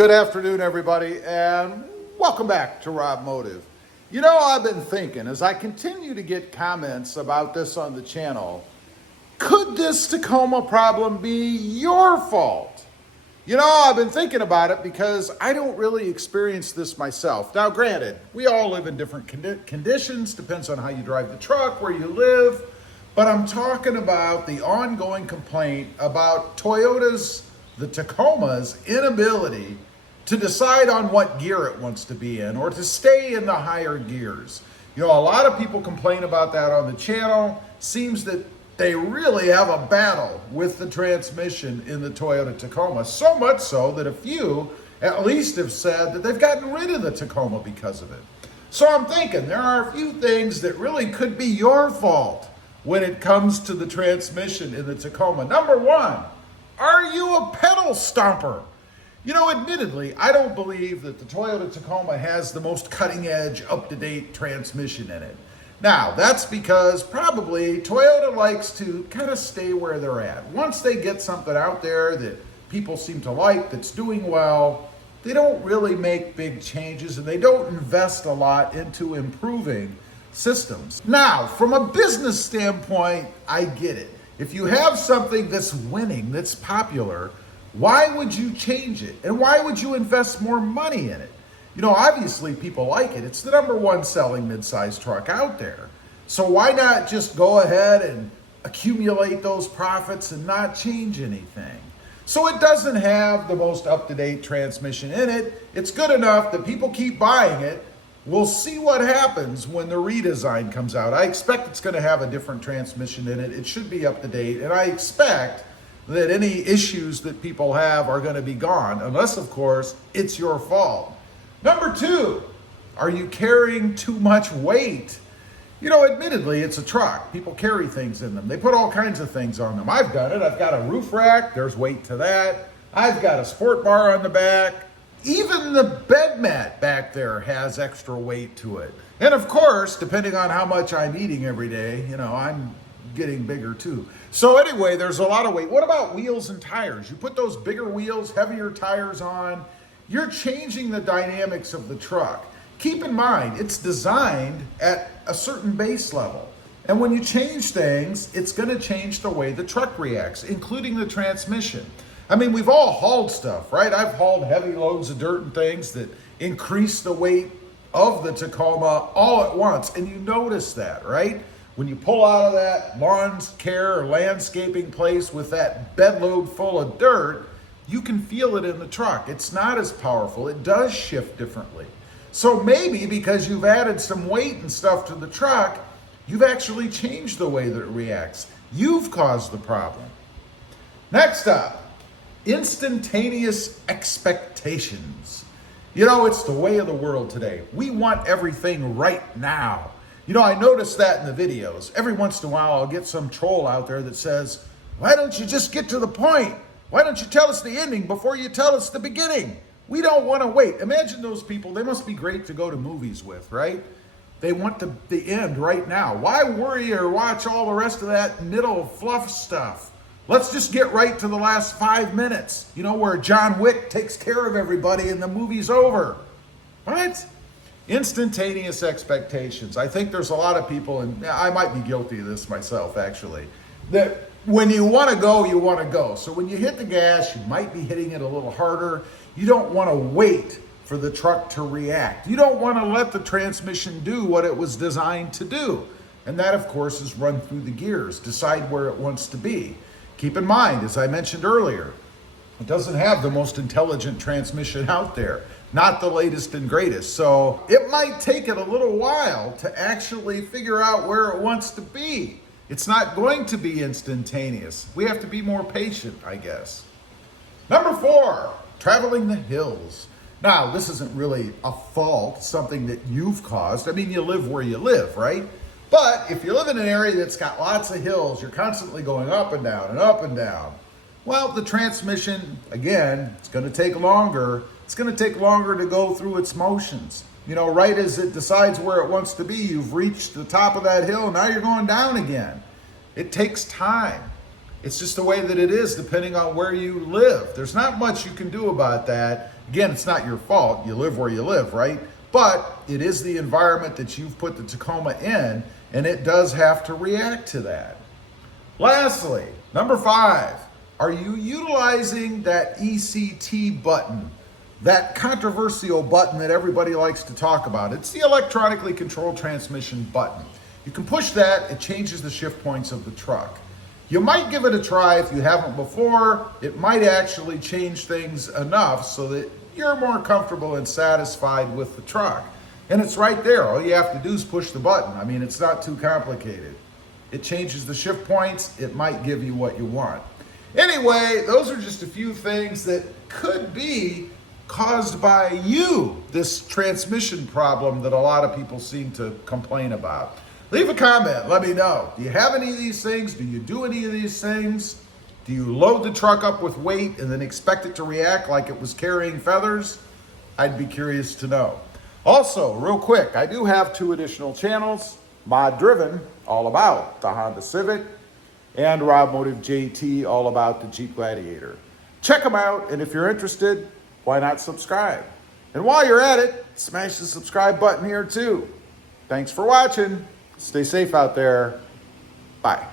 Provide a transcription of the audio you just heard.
Good afternoon, everybody, and welcome back to RobMotive. You know, I've been thinking as I continue to get comments about this on the channel, could this Tacoma problem be your fault? You know, I've been thinking about it because I don't really experience this myself. Now, granted, we all live in different conditions, depends on how you drive the truck, where you live, but I'm talking about the ongoing complaint about the Tacoma's inability to decide on what gear it wants to be in or to stay in the higher gears. You know, a lot of people complain about that on the channel. Seems that they really have a battle with the transmission in the Toyota Tacoma, so much so that a few at least have said that they've gotten rid of the Tacoma because of it. So I'm thinking there are a few things that really could be your fault when it comes to the transmission in the Tacoma. Number one, are you a pedal stomper? You know, admittedly, I don't believe that the Toyota Tacoma has the most cutting-edge, up-to-date transmission in it. Now, that's because probably Toyota likes to kind of stay where they're at. Once they get something out there that people seem to like, that's doing well, they don't really make big changes and they don't invest a lot into improving systems. Now, from a business standpoint, I get it. If you have something that's winning, that's popular, why would you change it? And why would you invest more money in it? You know, obviously people like it. It's the number one selling midsize truck out there. So why not just go ahead and accumulate those profits and not change anything? So it doesn't have the most up-to-date transmission in it. It's good enough that people keep buying it. We'll see what happens when the redesign comes out. I expect it's going to have a different transmission in it. It should be up to date. And I expect that any issues that people have are going to be gone, unless, of course, it's your fault. Number two, are you carrying too much weight? You know, admittedly, it's a truck. People carry things in them. They put all kinds of things on them. I've done it. I've got a roof rack. There's weight to that. I've got a sport bar on the back. Even the bed mat back there has extra weight to it. And of course, depending on how much I'm eating every day, you know, I'm getting bigger too. So anyway, there's a lot of weight. What about wheels and tires? You put those bigger wheels, heavier tires on, you're changing the dynamics of the truck. Keep in mind, it's designed at a certain base level. And when you change things, it's gonna change the way the truck reacts, including the transmission. I mean, we've all hauled stuff, right? I've hauled heavy loads of dirt and things that increase the weight of the Tacoma all at once. And you notice that, right? When you pull out of that lawn care or landscaping place with that bed load full of dirt, you can feel it in the truck. It's not as powerful. It does shift differently. So maybe because you've added some weight and stuff to the truck, you've actually changed the way that it reacts. You've caused the problem. Next up, instantaneous expectations. You know, it's the way of the world today. We want everything right now. You know, I noticed that in the videos. Every once in a while, I'll get some troll out there that says, why don't you just get to the point? Why don't you tell us the ending before you tell us the beginning? We don't want to wait. Imagine those people. They must be great to go to movies with, right? They want the end right now. Why worry or watch all the rest of that middle fluff stuff? Let's just get right to the last 5 minutes, you know, where John Wick takes care of everybody and the movie's over. What? Instantaneous expectations. I think there's a lot of people, and I might be guilty of this myself actually, that when you want to go, you want to go. So when you hit the gas, you might be hitting it a little harder. You don't want to wait for the truck to react. You don't want to let the transmission do what it was designed to do. And that, of course, is run through the gears, decide where it wants to be. Keep in mind, as I mentioned earlier, it doesn't have the most intelligent transmission out there. Not the latest and greatest. So it might take it a little while to actually figure out where it wants to be. It's not going to be instantaneous. We have to be more patient, I guess. Number four, traveling the hills. Now, this isn't really a fault, something that you've caused. I mean, you live where you live, right? But if you live in an area that's got lots of hills, you're constantly going up and down and up and down. Well, the transmission, again, it's going to take longer. It's going to take longer to go through its motions. You know, right as it decides where it wants to be, you've reached the top of that hill, now you're going down again. It takes time. It's just the way that it is depending on where you live. There's not much you can do about that. Again, it's not your fault. You live where you live, right? But it is the environment that you've put the Tacoma in, and it does have to react to that. Lastly, number 5, are you utilizing that ECT button? That controversial button that everybody likes to talk about. It's the electronically controlled transmission button. You can push that, it changes the shift points of the truck. You might give it a try if you haven't before. It might actually change things enough so that you're more comfortable and satisfied with the truck. And it's right there. All you have to do is push the button. I mean, it's not too complicated. It changes the shift points. It might give you what you want. Anyway, those are just a few things that could be caused by you, this transmission problem that a lot of people seem to complain about. Leave a comment, let me know. Do you have any of these things? Do you do any of these things? Do you load the truck up with weight and then expect it to react like it was carrying feathers? I'd be curious to know. Also, real quick, I do have 2 additional channels. Mod Driven, all about the Honda Civic, and RobMotive JT, all about the Jeep Gladiator. Check them out, and if you're interested, why not subscribe? And while you're at it, smash the subscribe button here too. Thanks for watching. Stay safe out there. Bye.